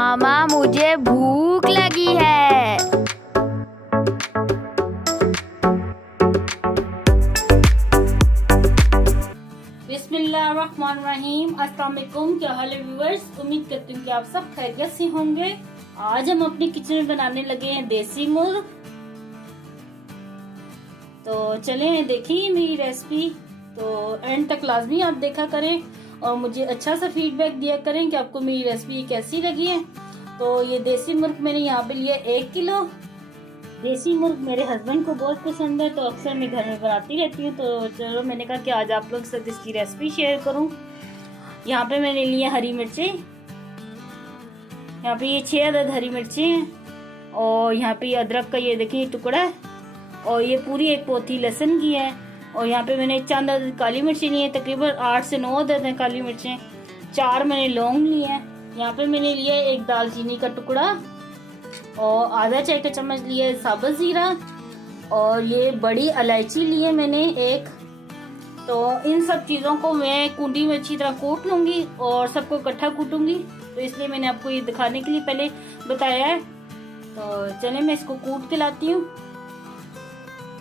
मामा मुझे भूख लगी है। बिस्मिल्लाहिर्रहमानिर्रहीम। अस्सलाम वालेकुम। क्या हाल है व्यूअर्स? उम्मीद करती हूँ कि आप सब खैरियत से होंगे। आज हम अपनी किचन में बनाने लगे हैं देसी मुर्ग। तो चलें देखिए मेरी रेसिपी। तो एंड तक लाजमी आप देखा करें और मुझे अच्छा सा फीडबैक दिया करें कि आपको मेरी रेसिपी कैसी लगी है। तो ये देसी मुर्ग मैंने यहाँ पे लिया 1 किलो। देसी मुर्ग मेरे हस्बैंड को बहुत पसंद है, तो अक्सर मैं घर में बनाती रहती हूँ। तो चलो मैंने कहा कि आज आप लोग के साथ इसकी रेसिपी शेयर करूँ। यहाँ पे मैंने लिया हरी मिर्ची। यहाँ पे ये 6 अदद हरी मिर्ची हैं और यहाँ पे ये अदरक का ये देखिए टुकड़ा है और ये पूरी 1 पोथी लहसुन की है। और यहाँ पे मैंने चंद अदद काली मिर्ची ली है, तकरीबन 8 से 9 अदद हैं काली मिर्चें। 4 मैंने लौंग लिए हैं। यहाँ पे मैंने लिया 1 दालचीनी का टुकड़ा और आधा चाय का चम्मच लिया साबुत जीरा और ये बड़ी इलायची लिए मैंने 1। तो इन सब चीज़ों को मैं कूटी में अच्छी तरह कूट लूँगी और सबको इकट्ठा कूटूंगी। तो इसलिए मैंने आपको ये दिखाने के लिए पहले बताया है। तो चले मैं इसको कूट के लाती हूँ।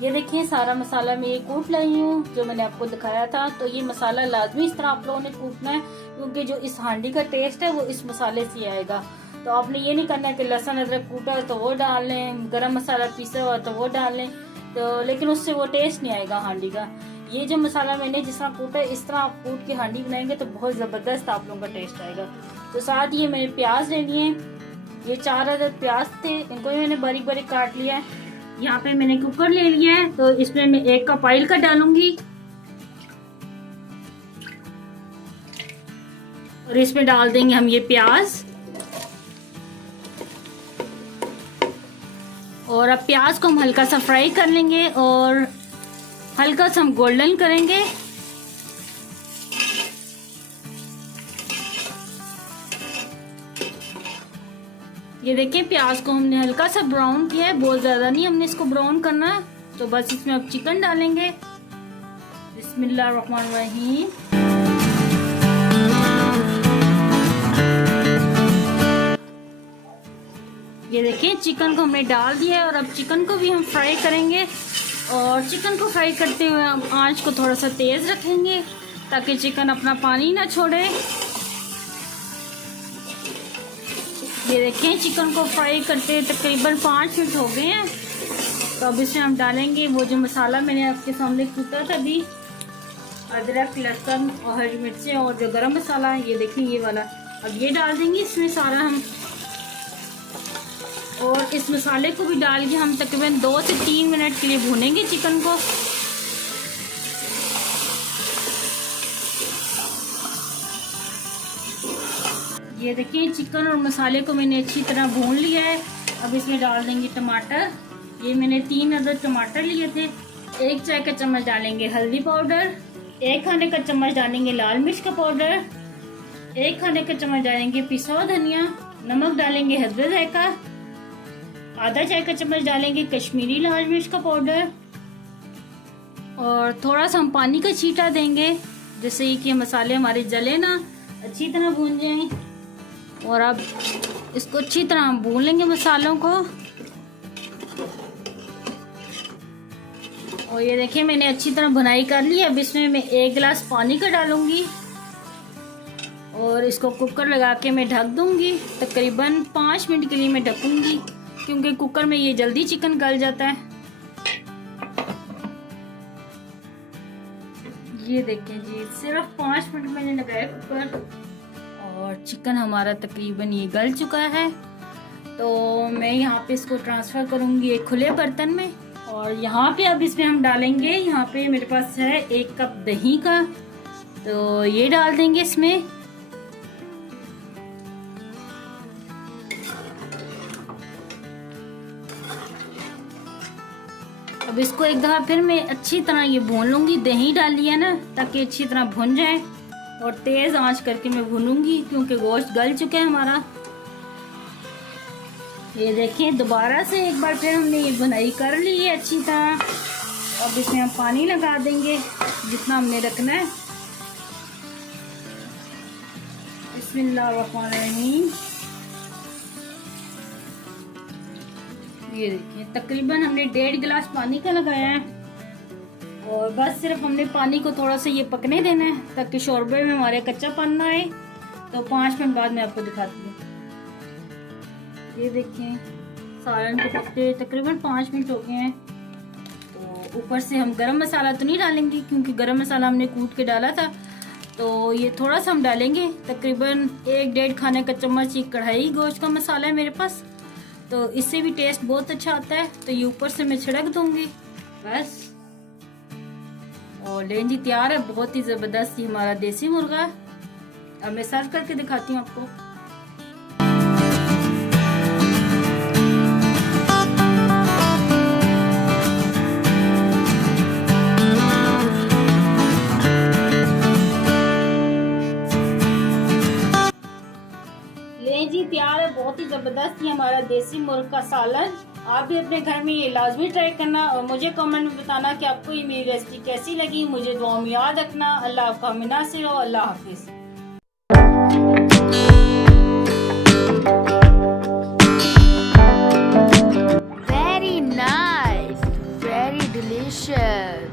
ये देखिए सारा मसाला मैं ये कूट लाई हूँ जो मैंने आपको दिखाया था। तो ये मसाला लाजमी इस तरह आप लोगों ने कूटना है, क्योंकि जो इस हांडी का टेस्ट है वो इस मसाले से आएगा। तो आपने ये नहीं करना है कि लहसुन अदरक कूटा है तो वो डाल लें, गरम मसाला पीसा हुआ तो वो डाल लें, तो लेकिन उससे वो टेस्ट नहीं आएगा हांडी का। ये जो मसाला मैंने जिस तरह कूटा है इस तरह आप कूट के हांडी बनाएंगे तो बहुत ज़बरदस्त आप लोगों का टेस्ट आएगा। तो साथ ये मैंने प्याज ले लिए। ये 4 अदद प्याज थे, इनको भी मैंने बारीक बारीक काट लिया है। यहाँ पे मैंने कुकर ले लिया है, तो इसमें मैं 1 कप ऑयल का डालूंगी और इसमें डाल देंगे हम ये प्याज। और अब प्याज को हम हल्का सा फ्राई कर लेंगे और हल्का सा हम गोल्डन करेंगे। ये देखिए प्याज को हमने हल्का सा ब्राउन किया है, बहुत ज्यादा नहीं हमने इसको ब्राउन करना है। तो बस इसमें अब चिकन डालेंगे। बिस्मिल्लाहिर्रहमानिर्रहीम। ये देखिए चिकन को हमने डाल दिया है और अब चिकन को भी हम फ्राई करेंगे। और चिकन को फ्राई करते हुए हम आंच को थोड़ा सा तेज रखेंगे ताकि चिकन अपना पानी ना छोड़े। ये देखें चिकन को फ्राई करते तकरीबन 5 मिनट हो गए हैं। तो अब इसमें हम डालेंगे वो जो मसाला मैंने आपके सामने कूटा था अभी, अदरक लहसुन और हरी मिर्चें और जो गरम मसाला है ये देखिए ये वाला। अब ये डाल देंगे इसमें सारा हम, और इस मसाले को भी डाल के हम तकरीबन 2 से 3 मिनट के लिए भूनेंगे चिकन को। ये देखिए चिकन और मसाले को मैंने अच्छी तरह भून लिया है। अब इसमें डाल देंगे टमाटर। ये मैंने 3 अदद टमाटर लिए थे। 1 चाय का चम्मच डालेंगे हल्दी पाउडर, 1 खाने का चम्मच डालेंगे लाल मिर्च का पाउडर, 1 खाने का चम्मच डालेंगे पिसा हुआ धनिया, नमक डालेंगे हस्बे जायका, आधा चाय का चम्मच डालेंगे कश्मीरी लाल मिर्च का पाउडर और थोड़ा सा हम पानी का छींटा देंगे जिससे कि मसाले हमारे जले ना, अच्छी तरह भून जाएं। और अब इसको अच्छी तरह हम भून लेंगे मसालों को। और ये देखिए मैंने अच्छी तरह भुनाई कर ली है। अब इसमें मैं 1 गिलास पानी का डालूंगी और इसको कुकर लगा के मैं ढक दूंगी। तकरीबन 5 मिनट के लिए मैं ढकूंगी, क्योंकि कुकर में ये जल्दी चिकन गल जाता है। ये देखें जी सिर्फ 5 मिनट मैंने लगाया कुकर और चिकन हमारा तकरीबन ये गल चुका है। तो मैं यहाँ पे इसको ट्रांसफ़र करूँगी एक खुले बर्तन में। और यहाँ पे अब इसमें हम डालेंगे, यहाँ पे मेरे पास है 1 कप दही का, तो ये डाल देंगे इसमें। अब इसको एक दफ़ा फिर मैं अच्छी तरह ये भून लूँगी। दही डाली है ना ताकि अच्छी तरह भुन जाए और तेज़ आंच करके मैं भूनूंगी, क्योंकि गोश्त गल चुका है हमारा। ये देखिए दोबारा से एक बार फिर हमने ये भुनाई कर ली है अच्छी तरह। अब इसमें हम पानी लगा देंगे जितना हमने रखना है। बिस्मिल्लाहिर्रहमानिर्रहीम। ये देखिए तकरीबन हमने 1.5 गिलास पानी का लगाया है और बस सिर्फ हमने पानी को थोड़ा सा ये पकने देना है ताकि शोरबे में हमारे कच्चापन ना आए। तो 5 मिनट बाद मैं आपको दिखाती हूँ। ये देखिए सालन को पकते तकरीबन 5 मिनट हो गए हैं। तो ऊपर से हम गरम मसाला तो नहीं डालेंगे क्योंकि गरम मसाला हमने कूट के डाला था, तो ये थोड़ा सा हम डालेंगे। तकरीबन 1-1.5 खाने का चम्मच ये कढ़ाई गोश्त का मसाला है मेरे पास, तो इससे भी टेस्ट बहुत अच्छा आता है। तो ये ऊपर से मैं छिड़क दूंगी बस। और लेन जी तैयार है, बहुत ही जबरदस्त हमारा देसी मुर्गा। अब मैं सर्व करके दिखाती हूँ आपको। जी तैयार है, बहुत ही जबरदस्त ही हमारा देसी मुर्ग का सालन। आप भी अपने घर में ये लाजमी ट्राई करना और मुझे कमेंट में बताना कि आपको ये मेरी रेसिपी कैसी लगी। मुझे दुआ में याद रखना। अल्लाह आपका हमें नासिर हो। अल्लाह हाफिज। Very nice, very delicious.